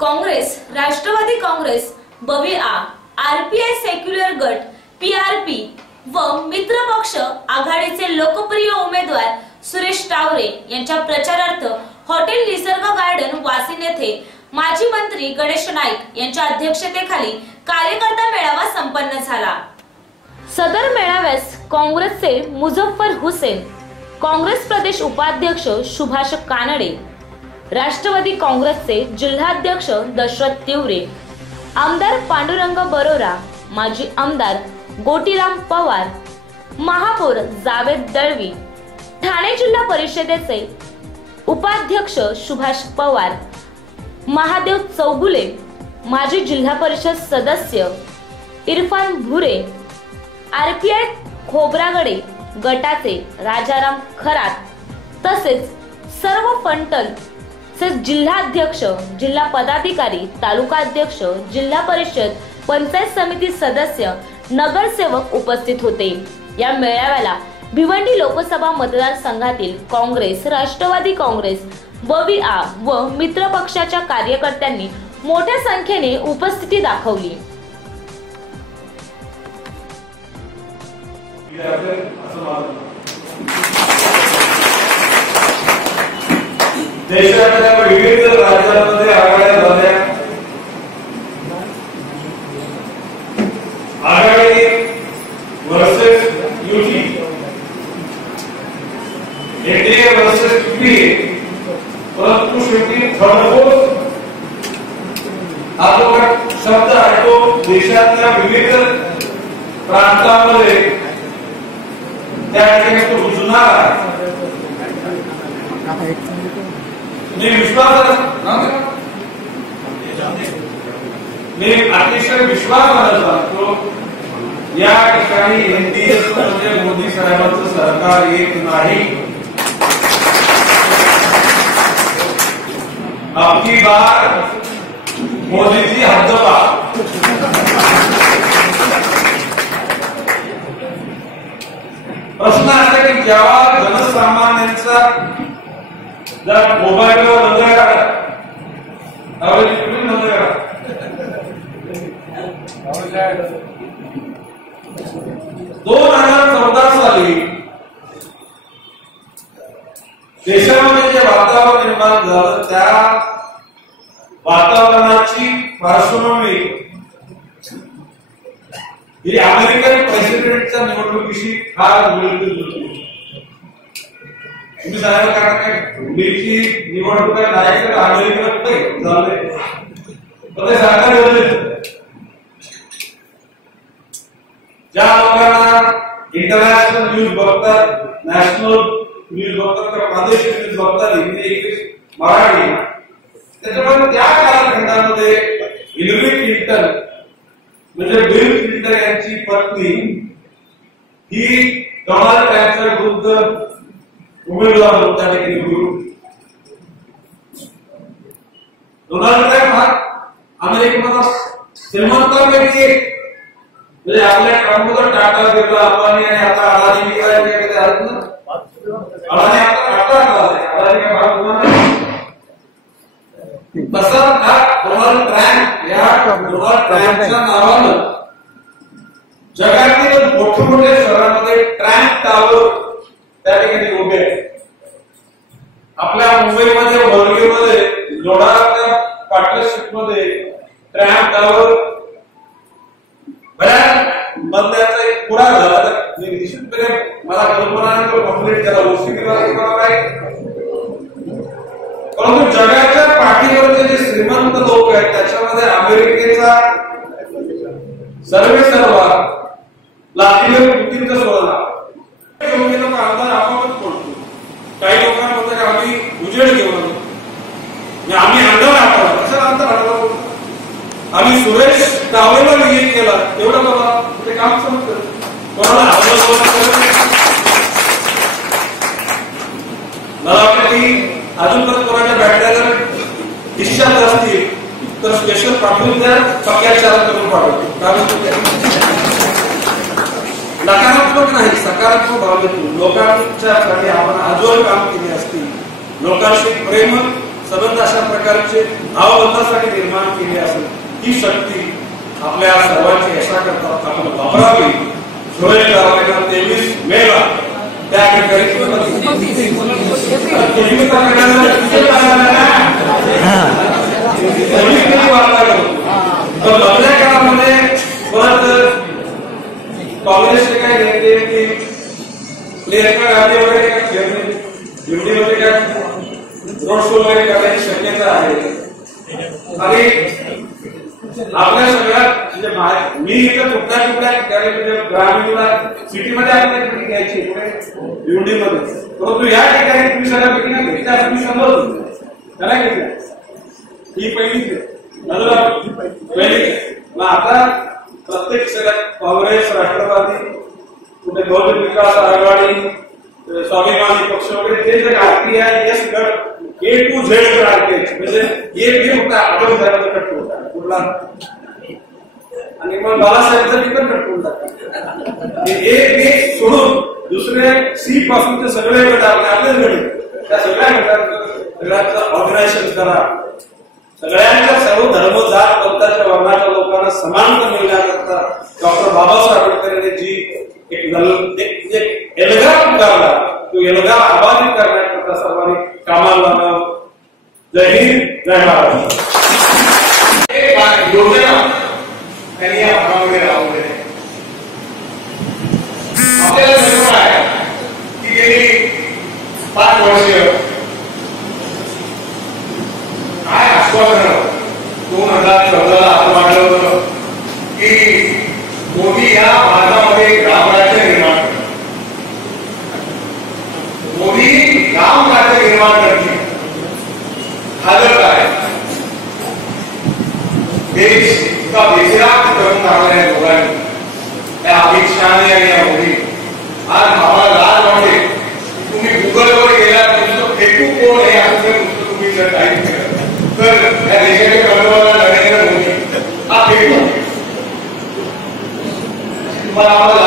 Congress Rashtravadi Congress बविआ RPI secular गट PRP व मित्र पक्ष आघाडीचे लोकप्रिय उमेदवार सुरेश टावरे यांच्या प्रचारार्थ हॉटेल निसर्ग गार्डन वासिन येथे माजी मंत्री गणेश नाईक यांच्या अध्यक्षतेखाली कार्यकर्ता मेळावा संपन्न झाला. सदर मेळाव्यास काँग्रेसचे मुझफ्फर हुसेन काँग्रेस प्रदेश उपाध्यक्ष सुभाष कानडे राष्ट्रवादी काँग्रेसचे जिल्हाध्यक्ष दशरथ तिवरे आमदार पांडुरंग बरोरा माजी आमदार गोटीराम पवार महापौर जावेद दळवी ठाणे जिल्हा परिषदेचे उपाध्यक्ष सुभाष पवार महादेव चौगुले माजी जिल्हा परिषद सदस्य इरफान भुरे आरपीआय खोब्रागडे गटाचे राजाराम खरात तसेच सर्व फंटल तसेच जिल्हाध्यक्ष जिल्हा पदाधिकारी तालुका अध्यक्ष जिल्हा परिषद पंचायत समिती सदस्य नगरसेवक उपस्थित होते. या मेळाव्याला भिवंडी लोकसभा मतदारसंघातील काँग्रेस राष्ट्रवादी काँग्रेस बविआ व मित्र पक्षाच्या कार्यकर्त्यांनी मोठ्या संख्येने उपस्थिती दाखवली. असं देशातल्या विविध राज्यांमध्ये आघाड्या झाल्या. आघाड्या वर्सेस युती एनडीए वर्सेस युपीए परंतु शेवटी फळघोष हा जो काही शब्द आहे तो देशातल्या विविध प्रांतामध्ये त्या ठिकाणी तो रुजणार आहे मी विश्वास मी अतिशय विश्वास सांगतो या ठिकाणी एनडीए म्हणजे मोदी साहेबांचं सरकार येत नाही आपकी बार मोदीची हद्दपार प्रश्न असा की जेव्हा जनसामान्यांचा जर मोबाईलवर नजर टाकला त्यावेळी कुठे नजर दोन हजार चौदा साली देशामध्ये जे वातावरण निर्माण झालं त्या वातावरणाची पार्श्वभूमी ही अमेरिकन प्रेसिडेंटच्या निवडणुकीशी फार मिळती जुळती तुम्ही सांगायला कारण काय? दिल्लीची निवडणूक आहे नाही तर अमेरिकेत नाही पण ते ज्या लोकांना इंटरनॅशनल न्यूज बघतात नॅशनल न्यूज बघतात किंवा प्रादेशिक न्यूज बघतात हिंदी इंग्लिश मराठी त्याच्यामुळे त्या कालखंडामध्ये हिलरी क्लिंटन म्हणजे बिल क्लिंटन यांची पत्नी ही डोनाल्ड ट्रम्पच्या विरुद्ध उमेदवार होता देखील डोनाल्ड ट्रम्प हा अमेरिकेमधला श्रीमंतांपैकी एक म्हणजे आपल्या ट्रम्पबद्दल टाटा बिर्ला अंबानी आणि आता अदानी विकायचे काही ना? आता टाटा झाले अदानी काय भाग होणार तसा हा डोनाल्ड ट्रम्प या डोनाल्ड ट्रम्पच्या नावानं जगातील मोठे मोठे शहरांमध्ये ट्रम्प टावर त्या ठिकाणी उभे आहे आपल्या मुंबईमध्ये वर्गीमध्ये लोणारच्या पार्टनरशिपमध्ये ट्रॅम्प टावर बऱ्याच मधल्याचा एक पुरा झाला. तर निश्चितपणे मला कल्पना नाही त्याला गोष्टी केला परंतु जगाच्या पाठीवरचे जे श्रीमंत लोक आहेत त्याच्यामध्ये अमेरिकेचा सर्वे सर्वा लातीवर पुतीनचा सोडला काही लोक आमदार आपोआपच पडतो काही लोकांना होतं की आम्ही उजेड घेऊन आलो म्हणजे आम्ही अंधार आहोत कसं अंधार आलो आम्ही सुरेश टावेला विजय केला एवढं बघा ते काम समजतं कोणाला आवडलं मला वाटतं की अजून पण कोणाच्या बॅटऱ्या जर डिस्चार्ज असतील तर स्पेशल पाठवून द्या पक्या चार करून पाठवतो कारण नकारात्मक नाही सकारात्मक भावनेतून लोकांच्या साठी आपण आजवर काम केले असतील लोकांशी प्रेम संबंध अशा प्रकारचे भावबंधासाठी निर्माण केले असेल ही शक्ती आपल्या सर्वांची यशाकरता आपण वापरावी. सुरेश गावाला तेवीस मेला त्या ठिकाणी काळामध्ये परत काँग्रेसचे काही नेते की प्रियंका गांधी वगैरे खेळणे दिवडीमध्ये काय? रोड शो वगैरे करण्याची शक्यता आहे. आणि आपल्या सगळ्यात म्हणजे मा- इथं कुठल्या कुठल्या ठिकाणी म्हणजे ग्रामीणला सिटीमध्ये आपल्या मिटिंग घ्यायची दिवडीमध्ये परंतु या ठिकाणी तुम्ही सगळ्या घेतल्या असं मी समजत होतो. त्याला घेतल्या. ही पहिली पहिली. मग आता प्रत्येक सगळ्यात काँग्रेस राष्ट्रवादी कुठे बहुजन विकास आघाडी अ, स्वाभिमानी पक्ष वगैरे ते जे आरपीआय हे सगळं ए टू झेड आरपीआय म्हणजे ए बी होता आपण साहेबांचा कट होता कुठला आणि मग बाळासाहेबचा तिथं कट करून टाका ए बी सोडून दुसरे सी पासून ते सगळे गट आपले आपलेच गट आहेत. त्या सगळ्या गटांचं सगळ्यांचं ऑर्गनायझेशन करा सगळ्यांच्या सर्व धर्म जात पंथाच्या वर्णाच्या लोकांना समानता मिळण्याकरता डॉक्टर बाबासाहेब आंबेडकर यांनी जी एक नल- एक एक एल्गार पुकारला तो एल्गार अबाधित करण्याकरता सर्वांनी कामाला लागावं. जय हिंद जय महाराष्ट्र. एक बा- योजना त्यांनी या भागामध्ये राबवली आहे. आपल्याला कल्पना आहे. की गेली पाच but I was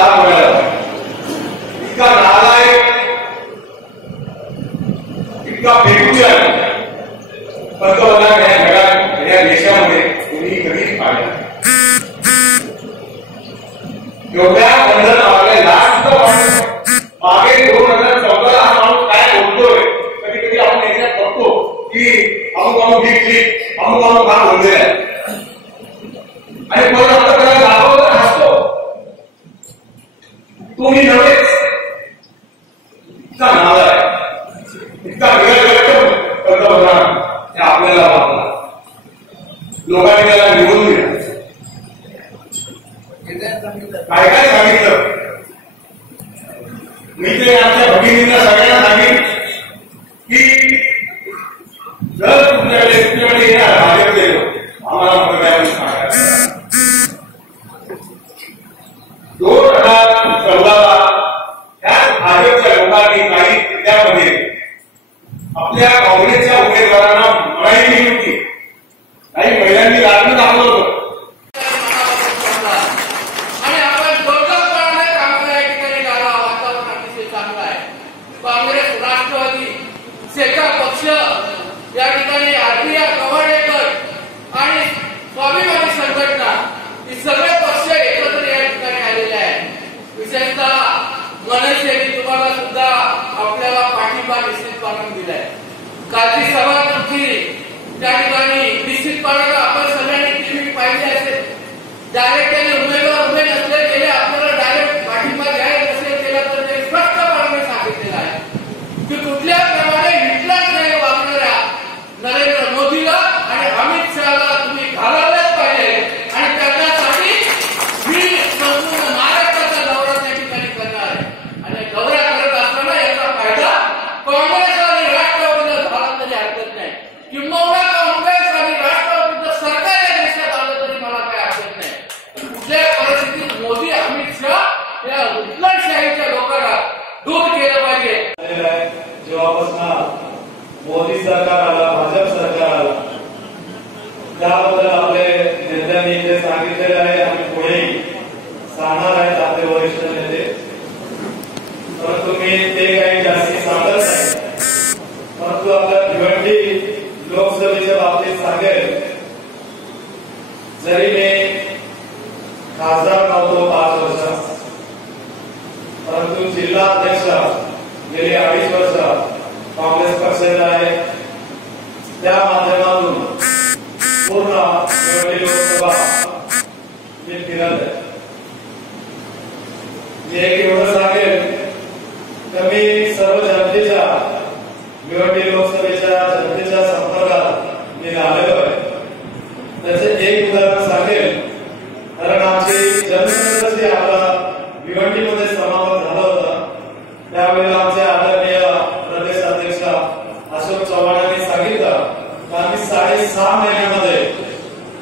महिन्यामध्ये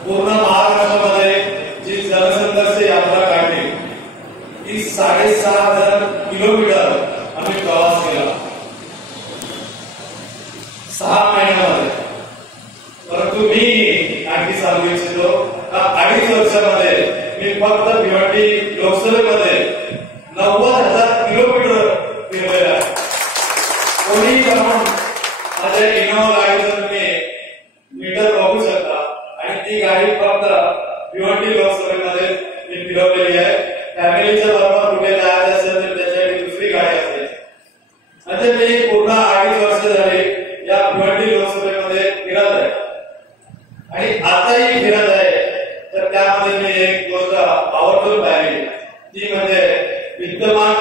पूर्ण महाराष्ट्रामध्ये जी जनसंघर्ष यात्रा काढली ती साडेसहा हजार किलोमीटर आम्ही प्रवास केला. सहा महिन्यामध्ये. परंतु मी आणखी सांगू इच्छितो का अडीच वर्षामध्ये मी फक्त भिवंडी लोकसभेमध्ये நீ வந்து யுத்தமான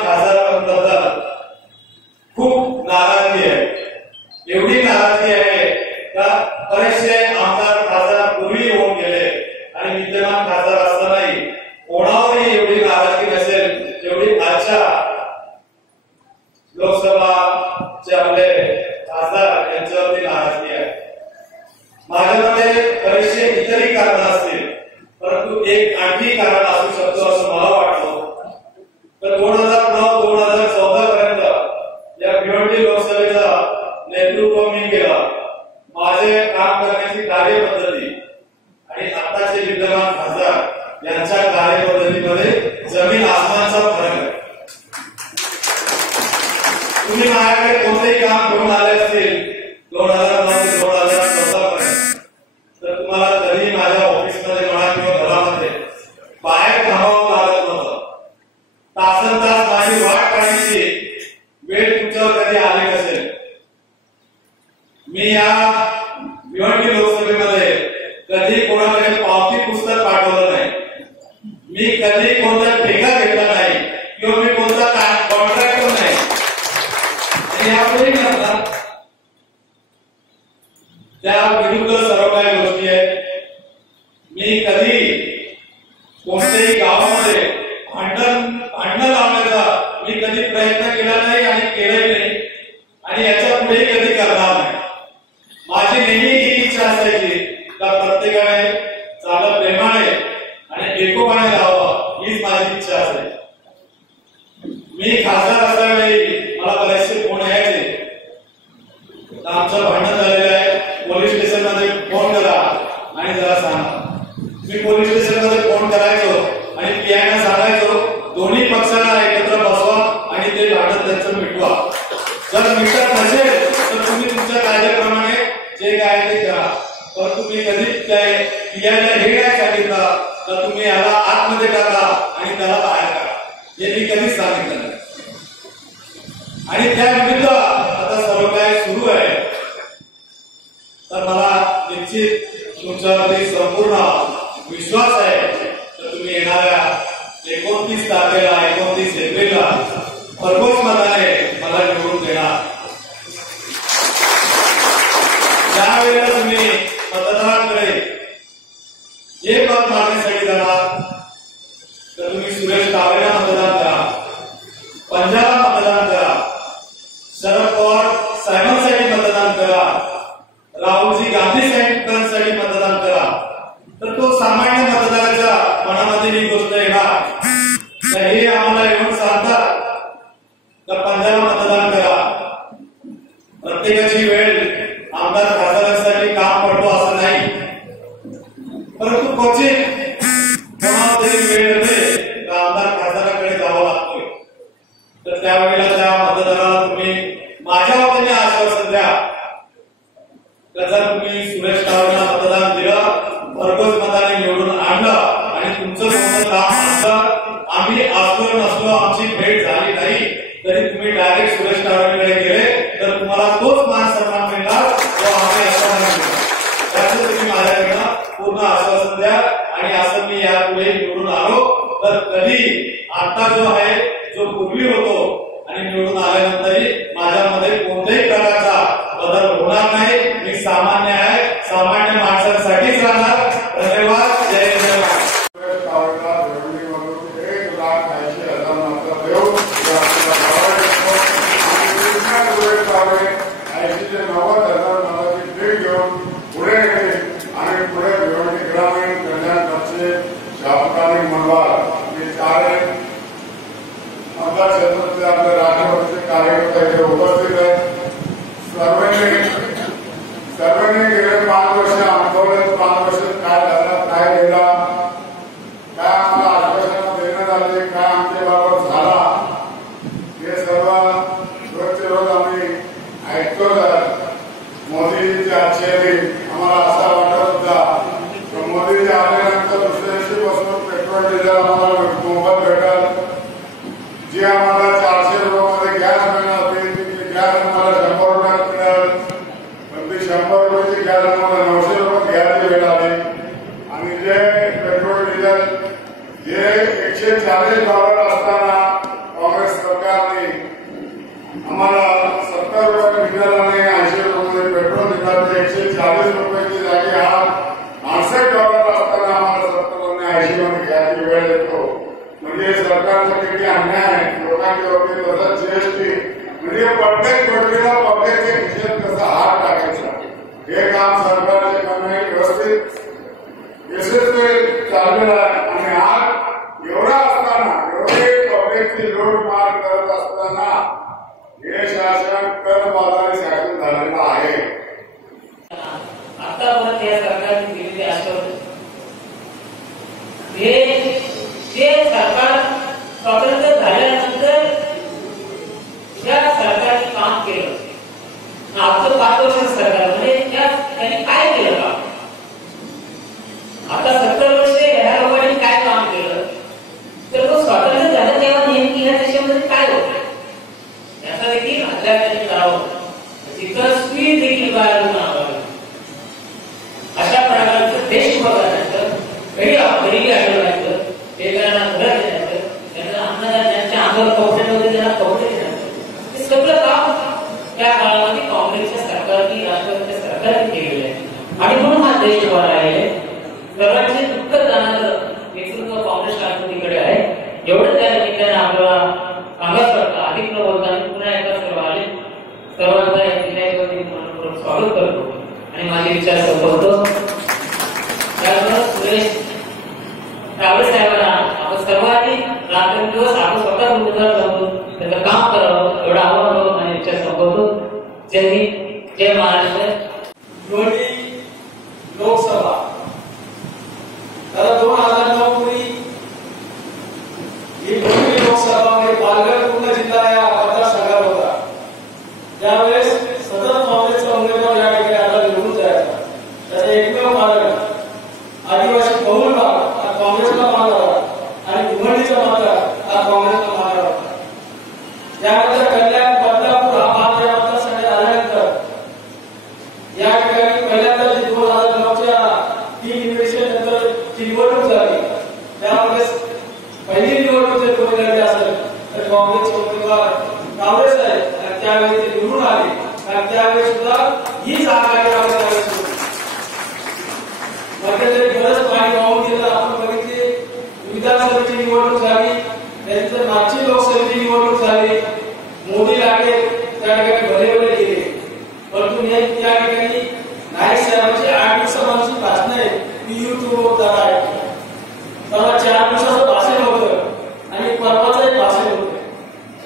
आहे चालत मिलेगा और वो असल्या कथांनी सुरेश कावना मार्गदर्शन सरकार म्हणजे या त्यांनी काय केलं? का दिवस आपण स्वतः उमेदवार लागतो त्याचं काम करावं एवढा आव्हान करून माझ्या इच्छा संपवतो जय जय महाराष्ट्र. काँग्रेसचे उमेदवार काँग्रेस आहे. त्यावेळी ते निवडून आले. कारण त्यावेळी सुद्धा ही जागा निवडणूक झाली. त्यानंतर नागची त्या ठिकाणी भले भले गेले. परंतु त्या ठिकाणी आठ दिवसापासून भाषणं आहेत. ती चार दिवसाचं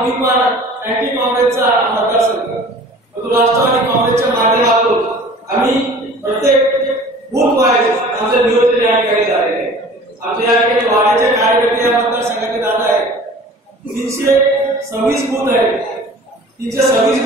अँटी काँग्रेसचा मतदारसंघ. परंतु राष्ट्रवादी काँग्रेसच्या मागे लागलो. आम्ही प्रत्येक बूथ वाईज आमचं नियोजन या ठिकाणी झालेलं आहे आमच्या या ठिकाणी कार्यकर्ते या मतदारसंघाचे दादा आहेत. तीनशे सव्वीस बूथ आहेत. तीनशे सव्वीस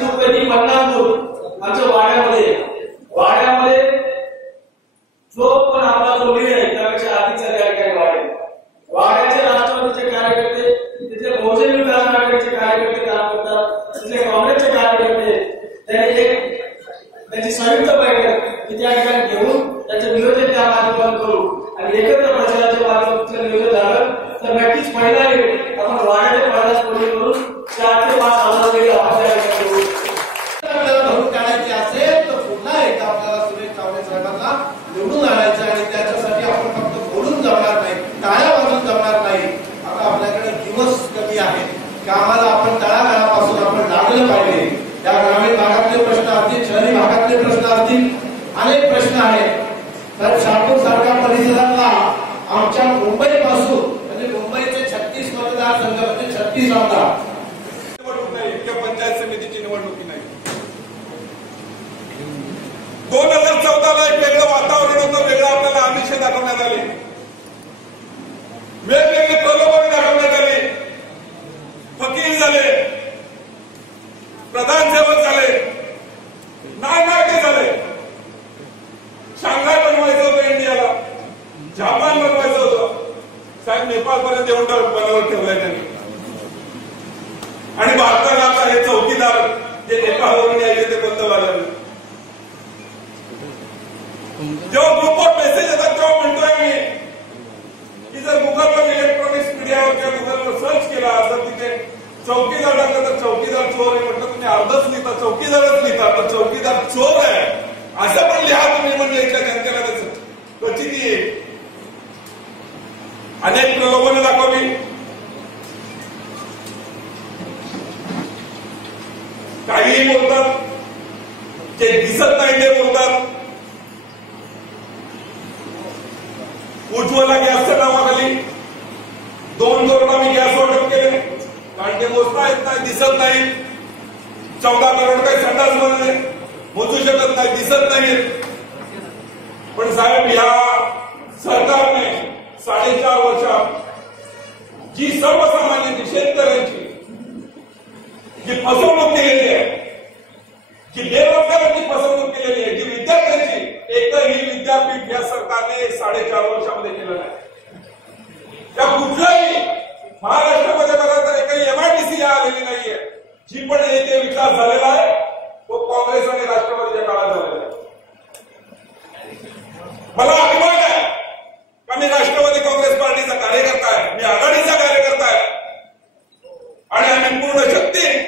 जापान बनवायचं होतं. साहेब नेपाळपर्यंत येऊन बनावर ठेवलंय त्यांनी. आणि भारताला आता हे चौकीदार जे नेपाळवरून यायचे ते बंद झाले जेव्हा ग्रुपवर मेसेज येतात तेव्हा म्हणतोय मी की जर गुगलवर इलेक्ट्रॉनिक्स मीडियावर किंवा गुगलवर सर्च केला असं तिथे चौकीदार टाकलं तर चौकीदार चोर आहे. म्हटलं तुम्ही अर्धच लिहिता चौकीदारच लिहिता पण चौकीदार चोर आहे. असं पण लिहा तुम्ही म्हणजे इथल्या जनतेला त्याचं. क्वचित येईल. अनेक प्रलोभनं दाखवली. काहीही बोलतात जे दिसत नाही ते बोलतात. उज्ज्वला गॅसच्या नावाखाली दोन करोड आम्ही गॅस वाटप केले. कारण ते मोजता येत नाही दिसत नाही. चौदा करोड काही संडासमध्ये मोजू शकत नाही दिसत नाही पण साहेब या सरकारने साडेचार वर्षात जी सर्वसामान्यांची शेतकऱ्यांची जी फसवणूक केलेली आहे जी बेरोजगारांची फसवणूक केलेली आहे जी विद्यार्थ्यांची एकही विद्यापीठ या सरकारने साडेचार वर्षामध्ये केलं नाही. त्या कुठल्याही महाराष्ट्रामध्ये बघा तर एकही एमआयडीसी आलेली नाहीये. जी पण येथे विकास झालेला आहे तो काँग्रेस आणि राष्ट्रवादीच्या काळात झालेला आहे. मला अभिमान आहे आम्ही राष्ट्रवादी काँग्रेस पार्टीचा कार्यकर्ता आहे. मी आघाडीचा कार्यकर्ता आहे. आणि आम्ही पूर्ण शक्ती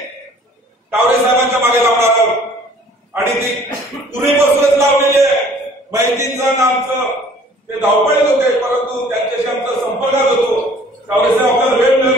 टावरे साहेबांच्या मागे लावणार आहोत आणि ती पूर्वीपासूनच लावलेली आहे. माहितींचं आमचं. ते धावपळीत होते परंतु त्यांच्याशी आमचा संपर्कात होतो. टावरे साहेब आपल्याला वेळ मिळतो